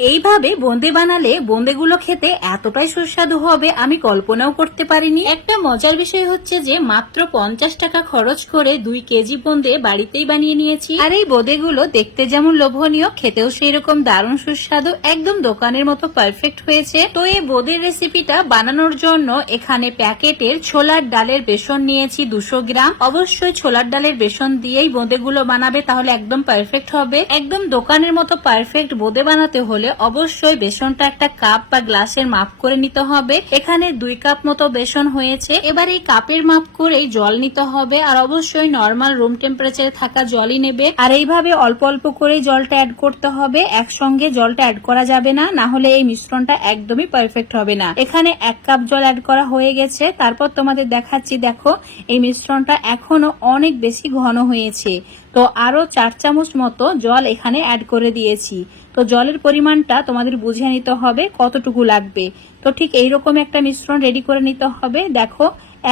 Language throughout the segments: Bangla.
এইভাবে বোঁদে বানালে বোঁদেগুলো খেতে এতটাই সুস্বাদু হবে আমি কল্পনাও করতে পারিনি। একটা মজার বিষয় হচ্ছে যে মাত্র 50 টাকা খরচ করে 2 কেজি বোঁদে বাড়িতেই বানিয়ে নিয়েছি। আর এই বোঁদেগুলো দেখতে যেমন লোভনীয়, খেতেও সেই রকম দারুণ সুস্বাদু, একদম দোকানের মতো পারফেক্ট হয়েছে। তো এই বোঁদের রেসিপিটা বানানোর জন্য এখানে প্যাকেটের ছোলার ডালের বেসন নিয়েছি 200 গ্রাম। অবশ্যই ছোলার ডালের বেসন দিয়েই বোঁদেগুলো বানাবে, তাহলে একদম পারফেক্ট হবে। একদম দোকানের মতো পারফেক্ট বোঁদে বানাতে হলে অবশ্যই বেসনটা একটা কাপ বা গ্লাসের মাপ করে নিতে হবে। এখানে 2 কাপ মতো বেসন হয়েছে। এবার এই কাপের মাপ করেই জল নিতে হবে, আর অবশ্যই নর্মাল রুম টেম্পারেচারে থাকা জলই নেবে। আর এইভাবে অল্প অল্প করে জলটা অ্যাড করতে হবে, একসঙ্গে জলটা অ্যাড করা যাবে না, না হলে এই মিশ্রণটা একদমই পারফেক্ট হবে না। এখানে 1 কাপ জল অ্যাড করা হয়ে গেছে। তারপর তোমাদের দেখাচ্ছি, দেখো এই মিশ্রণটা এখনো অনেক বেশি ঘন হয়েছে। তো আরো 4 চামচ মতো জল এখানে অ্যাড করে দিয়েছি। তো জলের পরিমাণটা তোমাদের বুঝে নিতে হবে কতটুকু লাগবে। তো ঠিক এইরকম একটা মিশ্রণ রেডি করে নিতে হবে। দেখো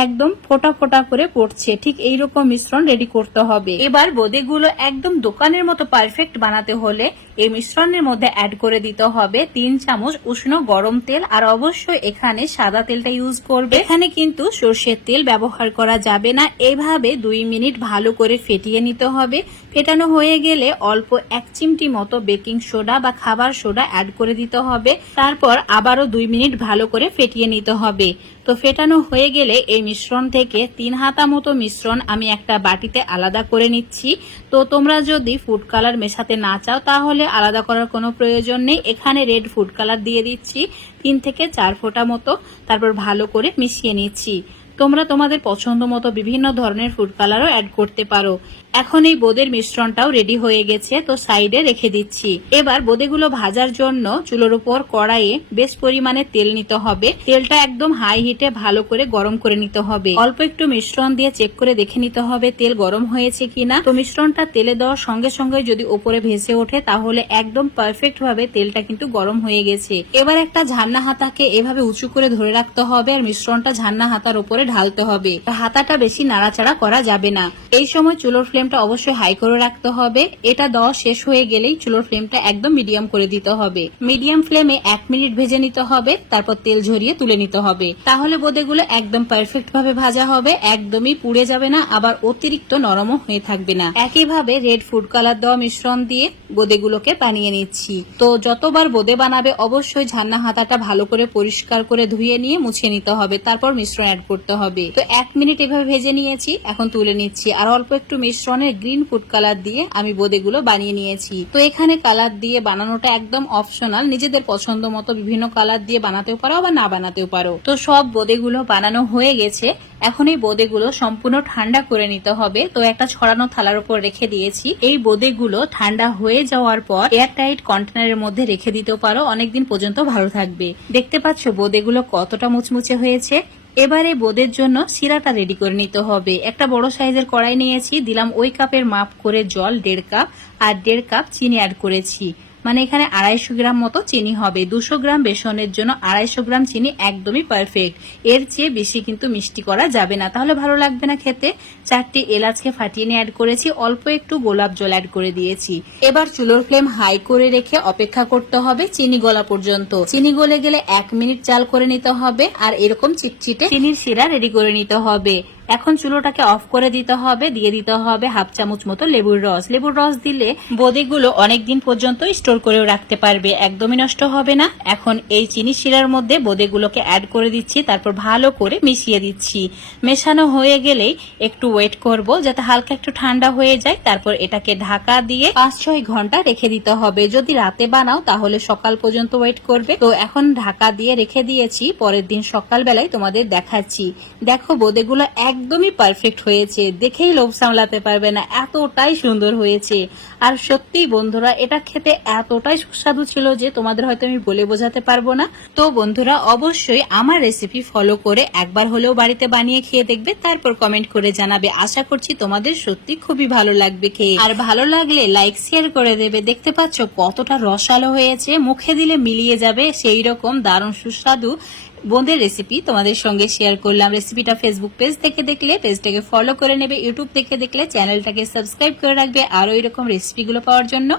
একদম ফোটা ফোটা করে পড়ছে, ঠিক এইরকম মিশ্রণ রেডি করতে হবে। এবার বোঁদেগুলো একদম দোকানের মতো পারফেক্ট বানাতে হলে এই মিশ্রণের মধ্যে অ্যাড করে দিতে হবে 3 চামচ উষ্ণ গরম তেল। আর অবশ্যই এখানে সাদা তেলটা ইউজ করবে, এখানে কিন্তু সর্ষের তেল ব্যবহার করা যাবে না। এইভাবে 2 মিনিট ভালো করে ফেটিয়ে নিতে হবে। ফেটানো হয়ে গেলে অল্প 1 চিমটি মতো বেকিং সোডা বা খাবার সোডা অ্যাড করে দিতে হবে। তারপর আবারও 2 মিনিট ভালো করে ফেটিয়ে নিতে হবে। তো ফেটানো হয়ে গেলে এই মিশ্রণ থেকে 3 হাতা মতো মিশ্রণ আমি একটা বাটিতে আলাদা করে নিচ্ছি। তো তোমরা যদি ফুড কালার মেশাতে না চাও তাহলে আলাদা করার কোনো প্রয়োজন নেই। এখানে রেড ফুড কালার দিয়ে দিচ্ছি 3 থেকে 4 ফোঁটা মতো। তারপর ভালো করে মিশিয়ে নিচ্ছি। তোমরা তোমাদের পছন্দ মতো বিভিন্ন ধরনের ফুড কালারও অ্যাড করতে পারো। এখন এই বোঁদের মিশ্রণটাও রেডি হয়ে গেছে, তো সাইডে রেখে দিচ্ছি। এবার বোঁদেগুলো ভাজার জন্য চুলোর উপর কড়াইয়ে বেশ পরিমাণে তেল নিতে হবে। তেলটা একদম হাই হিটে ভালো করে গরম করে নিতে হবে। অল্প একটু মিশ্রণ দিয়ে চেক করে দেখে নিতে হবে তেল গরম হয়েছে কিনা। তো মিশ্রণটা তেলে দেওয়ার সঙ্গে সঙ্গে যদি উপরে ভেসে ওঠে তাহলে একদম পারফেক্ট ভাবে তেলটা কিন্তু গরম হয়ে গেছে। এবার একটা ঝান্না হাতাকে এভাবে উঁচু করে ধরে রাখতে হবে, আর মিশ্রণটা ঝান্না হাতার উপরে ঢালতে হবে। হাতাটা বেশি নাড়াচাড়া করা যাবে না। এই সময় চুলোর ফ্লেমটা অবশ্যই হাই করে রাখতে হবে। এটা দেওয়া শেষ হয়ে গেলেই চুলোর ফ্লেমটা একদম মিডিয়াম করে দিতে হবে। মিডিয়াম ফ্লেমে 1 মিনিট ভেজে নিতে হবে, তারপর তেল ঝরিয়ে তুলে নিতে হবে। তাহলে বোঁদেগুলো একদম পারফেক্ট ভাবে ভাজা হবে, একদমই পুড়ে যাবে না, আবার অতিরিক্ত নরমও হয়ে থাকবে না। একইভাবে রেড ফুড কালার দেওয়া মিশ্রণ দিয়ে বোঁদেগুলোকে বানিয়ে নিচ্ছি। তো যতবার বোঁদে বানাবে অবশ্যই ঝান্না হাতাটা ভালো করে পরিষ্কার করে ধুয়ে নিয়ে মুছে নিতে হবে, তারপর মিশ্রণ অ্যাড করতে হবে। তো 1 মিনিট এভাবে ভেজে নিয়েছি, এখন তুলে নিচ্ছি। আর অল্প একটু মিশ্রণে গ্রিন ফুড কালার দিয়ে আমি বোঁদেগুলো বানিয়ে নিয়েছি। তো এখানে কালার দিয়ে বানানোটা একদম অপশনাল, নিজেদের পছন্দ মতো বিভিন্ন কালার দিয়ে বানাতেও পারো বা না বানাতেও পারো। তো সব বোঁদেগুলো বানানো হয়ে গেছে। এখন এই বোঁদেগুলো সম্পূর্ণ ঠান্ডা করে নিতে হবে। তো একটা ছড়ানো থালার উপর রেখে দিয়েছি। এই বোঁদেগুলো ঠান্ডা হয়ে যাওয়ার পর এয়ারটাইট কন্টেনারের মধ্যে রেখে দিতেও পারো, অনেকদিন পর্যন্ত ভালো থাকবে। দেখতে পাচ্ছ বোঁদেগুলো কতটা মুচমুচে হয়েছে। এবারে বোঁদের জন্য সিরাটা রেডি করে নিতে হবে। একটা বড় সাইজের কড়াই নিয়েছি, দিলাম ওই কাপের মাপ করে জল 1.5 কাপ, আর 1.5 কাপ চিনি অ্যাড করেছি। মানে এখানে 250 গ্রাম মতো চিনি হবে। 200 গ্রাম বেসনের জন্য 250 গ্রাম চিনি একদমই পারফেক্ট। এর চেয়ে বেশি কিন্তু মিষ্টি করা যাবে না, তাহলে ভালো লাগবে না খেতে। 4টি এলাচকে ফাটিয়ে নিয়ে অ্যাড করেছি, অল্প একটু গোলাপ জল অ্যাড করে দিয়েছি। এবার চুলোর ফ্লেম হাই করে রেখে অপেক্ষা করতে হবে চিনি গলা পর্যন্ত। চিনি গলে গেলে 1 মিনিট জাল করে নিতে হবে, আর এরকম চিটচিটে চিনির শিরা রেডি করে নিতে হবে। এখন চুলোটাকে অফ করে দিতে হবে, দিয়ে দিতে হবে 1/2 চামচ মতো লেবুর রস। লেবুর রস দিলে বোঁদেগুলো অনেকদিন পর্যন্ত স্টোর করেও রাখতে পারবে, একদমই নষ্ট হবে না। এখন এই চিনি শিরার মধ্যে বোঁদেগুলোকে অ্যাড করে দিচ্ছি, তারপর ভালো করে মিশিয়ে দিচ্ছি। মেশানো হয়ে গেলেই একটু ওয়েট করব যাতে হালকা একটু ঠান্ডা হয়ে যায়। তারপর এটাকে ঢাকা দিয়ে 5-6 ঘন্টা রেখে দিতে হবে। যদি রাতে বানাও তাহলে সকাল পর্যন্ত ওয়েট করবে। তো এখন ঢাকা দিয়ে রেখে দিয়েছি, পরের দিন সকালবেলায় তোমাদের দেখাচ্ছি। দেখো বোঁদেগুলো একদমই পারফেক্ট হয়েছে, দেখেই লোভ সামলাতে পারবে না, এতটাই সুন্দর হয়েছে। আর সত্যি বন্ধুরা এটা খেতে এতটাই সুস্বাদু ছিল যে তোমাদের হয়তো আমি বলে বোঝাতে পারবো না। তো বন্ধুরা অবশ্যই আমার রেসিপি ফলো করে একবার হলেও বাড়িতে বানিয়ে খেয়ে দেখবে, তারপর কমেন্ট করে জানাবে। আশা করছি তোমাদের সত্যি খুবই ভালো লাগবে খেয়ে। আর ভালো লাগলে লাইক শেয়ার করে দেবে। দেখতে পাচ্ছ কতটা রসালো হয়েছে, মুখে দিলে মিলিয়ে যাবে সেই রকম দারুণ সুস্বাদু বোঁদের রেসিপি তোমাদের সঙ্গে শেয়ার করলাম। রেসিপিটা ফেসবুক পেজ থেকে দেখলে পেজটাকে ফলো করে নেবে, ইউটিউব থেকে দেখলে চ্যানেলটাকে সাবস্ক্রাইব করে রাখবে আরো এরকম রেসিপিগুলো পাওয়ার জন্য।